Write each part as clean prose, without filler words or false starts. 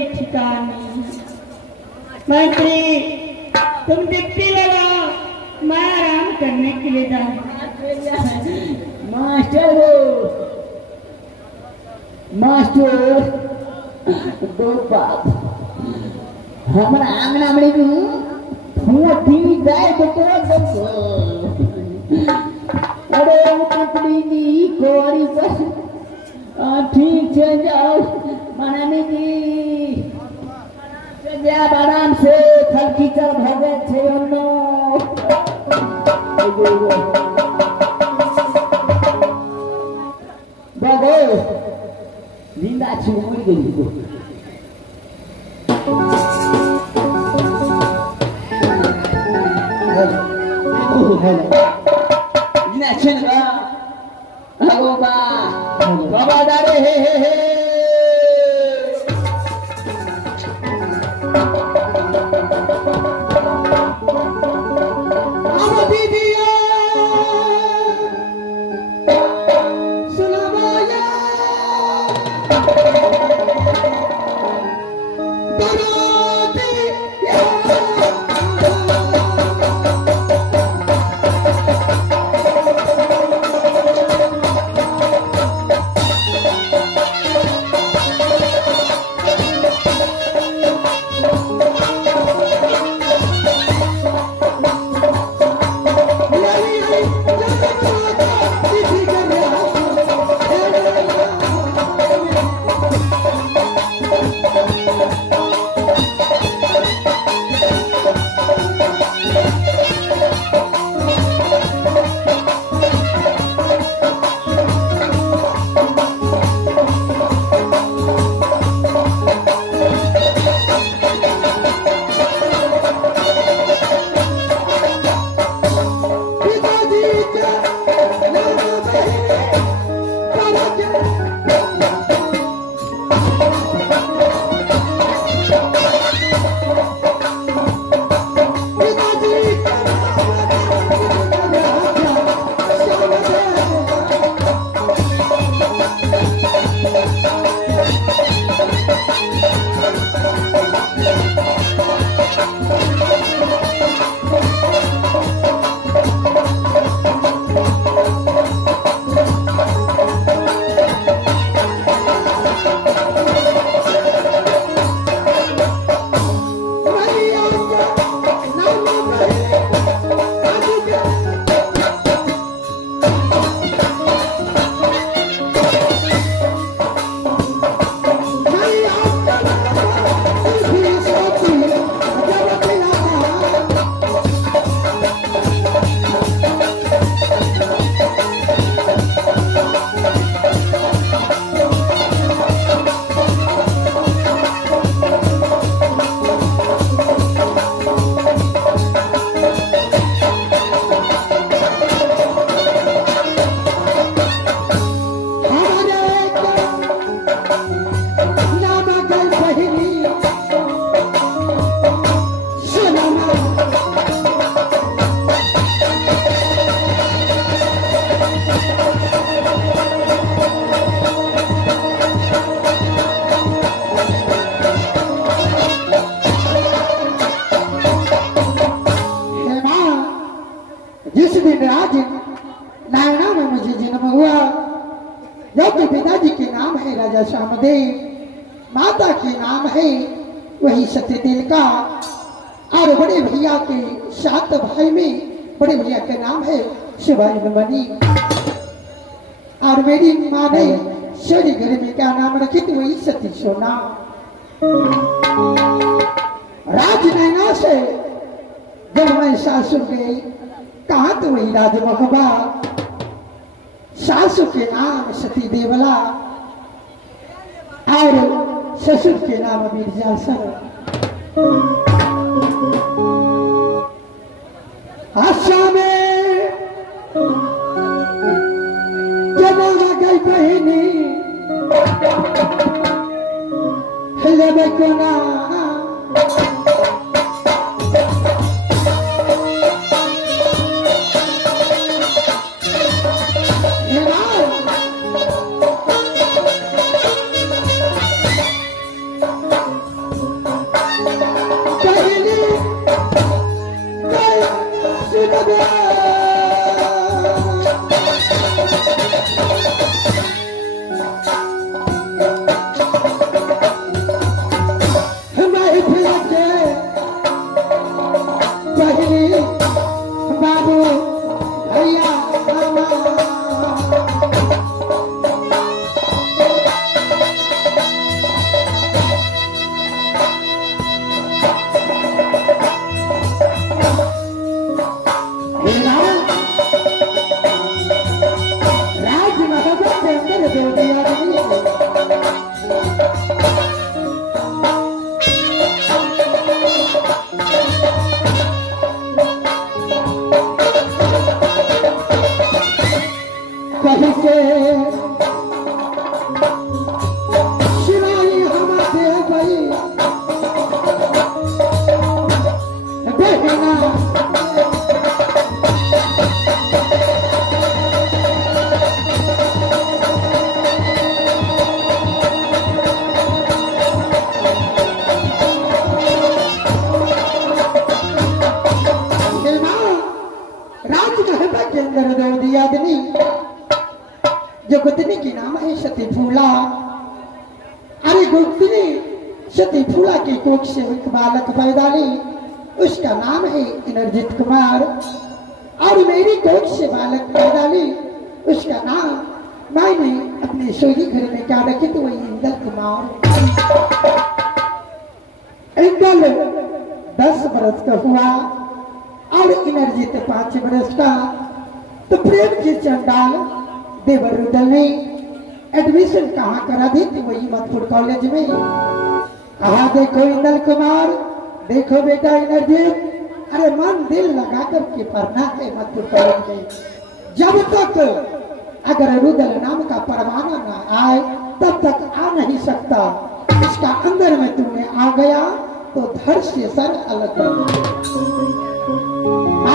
कोई ठिकाने। मंत्री तुम डिप्टी लगा, मैं आराम करने के लिए जा। मास्टर मास्टर दो बाप हमारा आंगना में मोटी गाय तो अरे टुकड़ी नी कोरी पर ठीक है जाओ मनानी जी जब आराम से थल कीचड़ भगे थे बगो जिंदा छी मर गई तो जिंदा छी ना अगो बाबा दारे हे माता के नाम है वही सत्यदेव का, और बड़े भैया के 7 भाई में बड़े भैया का नाम है शिवाजी, और मेरी माँ ने शौर्य घर में क्या नाम रखी थी वही सती सोना। राजनैना से जब मैं सासुर गई कहा तो वही राजमखबा, सासु के नाम सती देवला और ससुर के नाम मिर्जासर। आशा में जमाना गई बहनी हिले को ना बाबू भैया जो गुदनी की नाम है सती फूला। अरे गुदनी सती फूला की कोख से एक बालक पैदा ली, उसका नाम है इंद्रजीत कुमार। और मेरी कोख से बालक पैदा ली, उसका नाम मैंने अपने सोई घर में क्या रखी तो वही इंद्र कुमार। इंद्र 10 बरस का हुआ और इंद्रजीत 5 बरस का। तो प्रेम के चंडाल देवर रुदल ने एडमिशन कहाँ करा दी थी? वही मधुपुर कॉलेज में। कहा देखो इंद्र कुमार, देखो बेटा इंद्रजीत, अरे मन दिल लगा करके पढ़ना है मधुपुर कॉलेज में। जब तक अगर रुदल नाम का परवाना ना आए तब तक आ नहीं सकता। इसका अंदर में तुमने आ गया तो धड़ से सर अलग कर।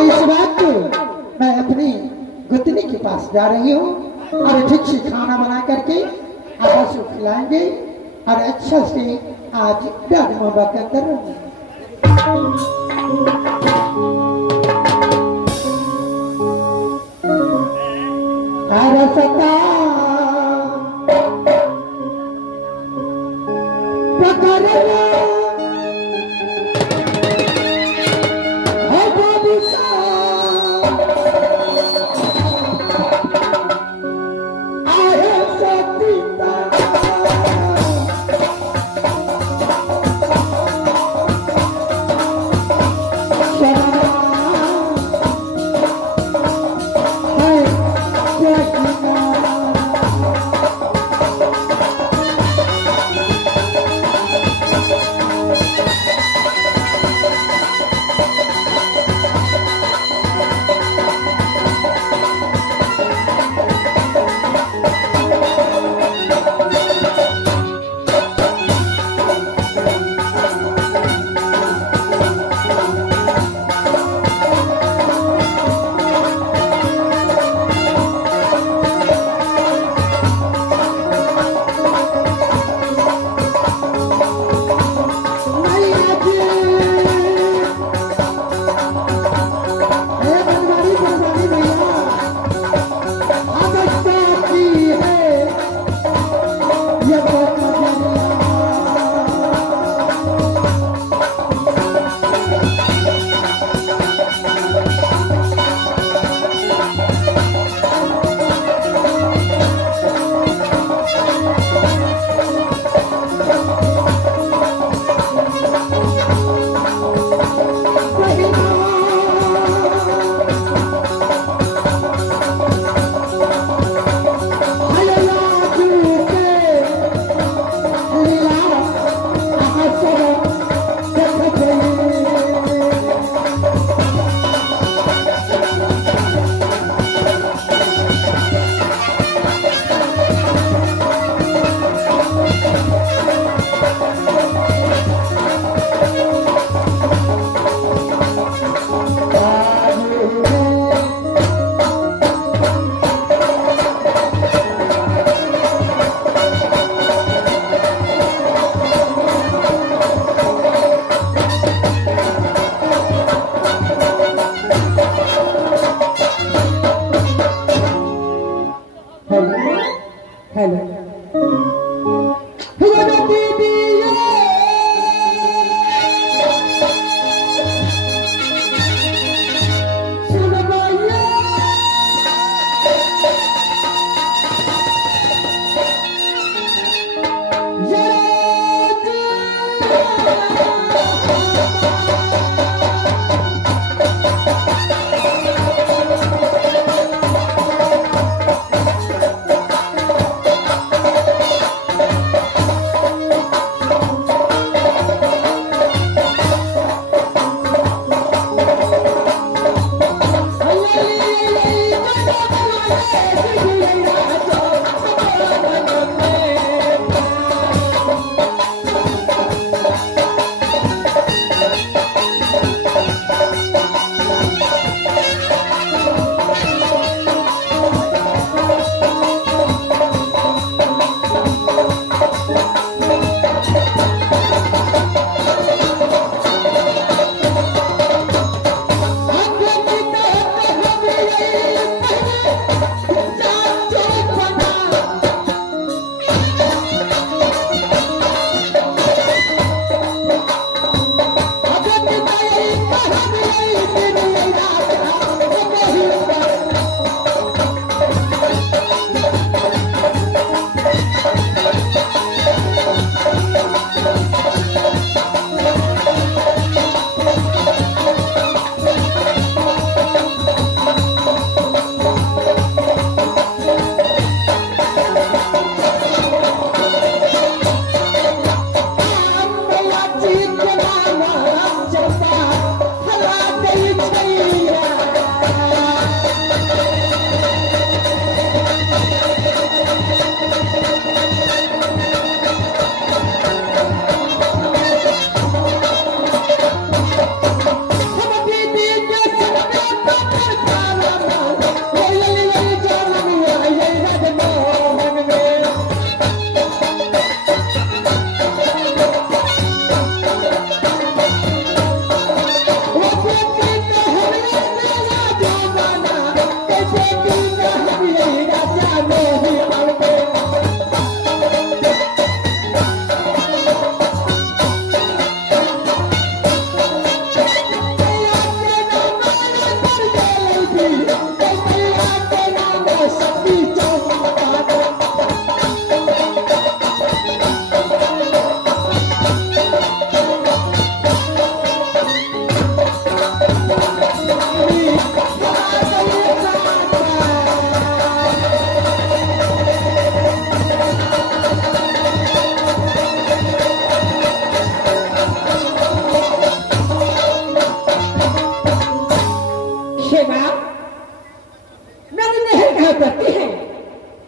इस बात को मैं अपनी गुतनी के पास जा रही हूँ और ठीक से खाना बना करके आवाज को खिलाएंगे और अच्छा से आज प्यार मोहब्बत के अंदर रहेंगे।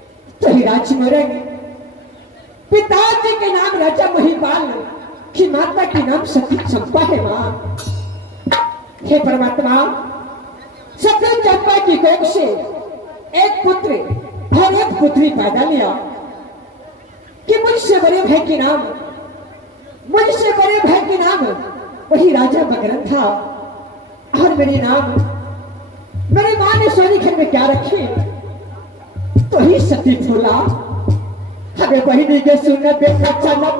राजमरग पिताजी के नाम राजा महिपाल की माता के नाम सती चंपा है माँ। हे परमात्मा, सती चंपा की कोख से एक पुत्र और एक पुत्री पैदा लिया कि मुझसे बड़े भाई के नाम वही राजा बगरन था और मेरे माँ ने सोनी घर में क्या रखे तो ही सती फूला। हमें बहिनी के सुनने देखा चला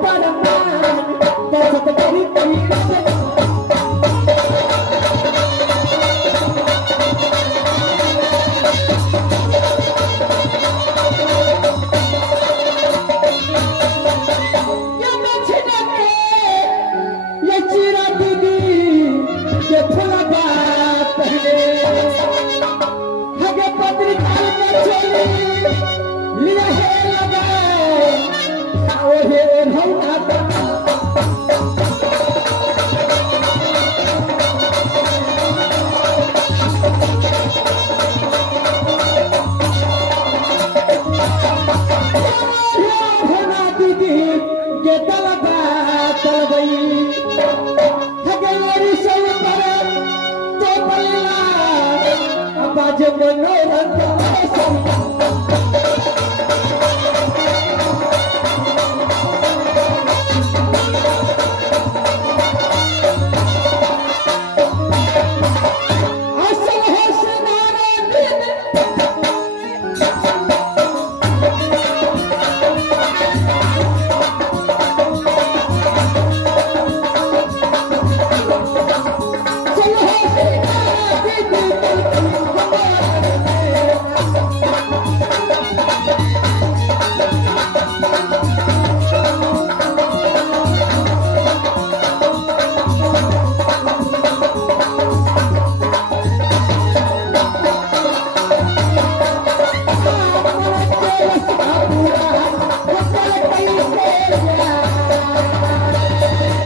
मनोरंजन